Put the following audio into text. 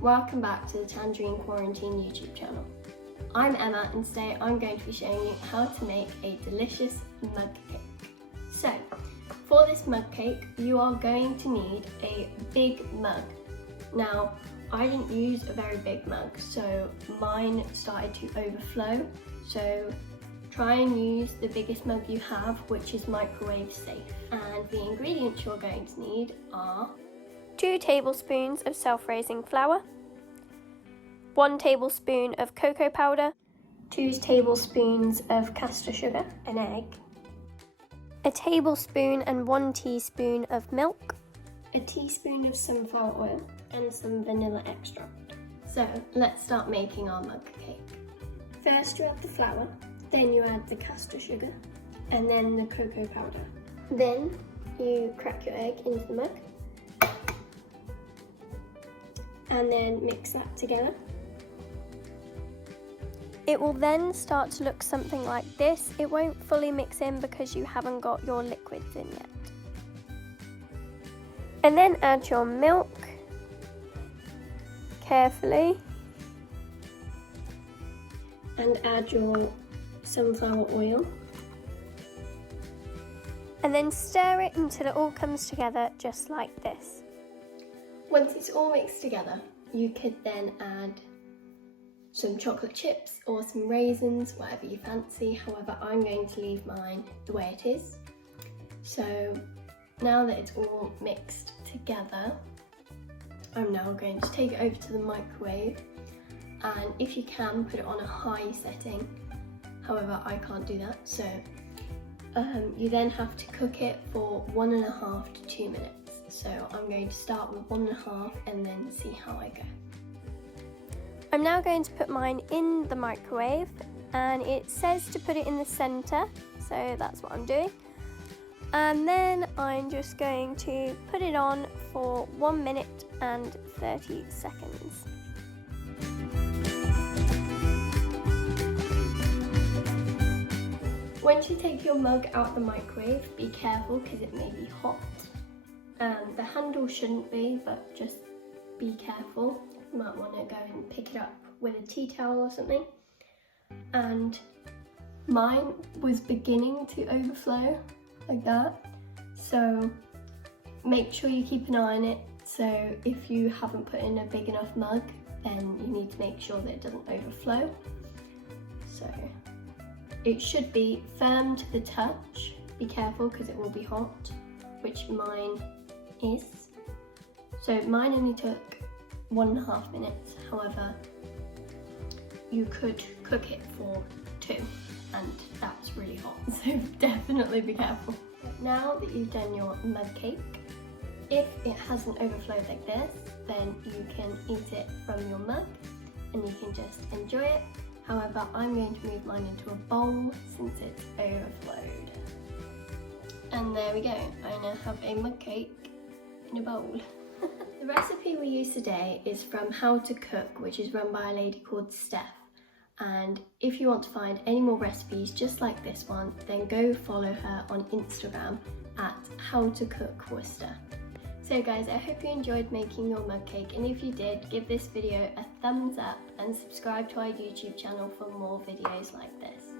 welcome back to the Tangerine Quarantine YouTube channel. I'm Emma and today I'm going to be showing you how to make a delicious mug cake. So, for this mug cake you are going to need a big mug. Now, I didn't use a very big mug, so mine started to overflow, so try and use the biggest mug you have, which is microwave safe. And the ingredients you're going to need are 2 tablespoons of self-raising flour, 1 tablespoon of cocoa powder, 2 tablespoons of caster sugar, an egg, a tablespoon and 1 teaspoon of milk, a teaspoon of sunflower oil, and some vanilla extract. So let's start making our mug cake. First you add the flour, then you add the caster sugar, and then the cocoa powder. Then you crack your egg into the mug, and then mix that together. It will then start to look something like this. It won't fully mix in because you haven't got your liquids in yet. And then add your milk carefully. And add your sunflower oil. And then stir it until it all comes together just like this. Once it's all mixed together, you could then add some chocolate chips or some raisins, whatever you fancy. However, I'm going to leave mine the way it is. So now that it's all mixed together, I'm now going to take it over to the microwave, and if you can, put it on a high setting. However, I can't do that, so you then have to cook it for 1.5 to 2 minutes. So I'm going to start with 1.5 and then see how I go. I'm now going to put mine in the microwave, and it says to put it in the centre, so that's what I'm doing. And then I'm just going to put it on for 1 minute and 30 seconds. Once you take your mug out of the microwave, be careful because it may be hot. The handle shouldn't be, but just be careful. You might want to go and pick it up with a tea towel or something. And mine was beginning to overflow like that. So make sure you keep an eye on it. So if you haven't put in a big enough mug, then you need to make sure that it doesn't overflow. So it should be firm to the touch. Be careful because it will be hot, which mine is. So mine only took 1.5 minutes. However, you could cook it for 2, and that's really hot, so definitely be careful. But now that you've done your mug cake, if it hasn't overflowed like this, then you can eat it from your mug and you can just enjoy it. However, I'm going to move mine into a bowl since it's overflowed. And there we go, I now have a mug cake in a bowl. The recipe we use today is from How to Cook, which is run by a lady called Steph. And if you want to find any more recipes just like this one, then go follow her on Instagram at How to Cook Worcester. So guys, I hope you enjoyed making your mug cake, and if you did, give this video a thumbs up and subscribe to our YouTube channel for more videos like this.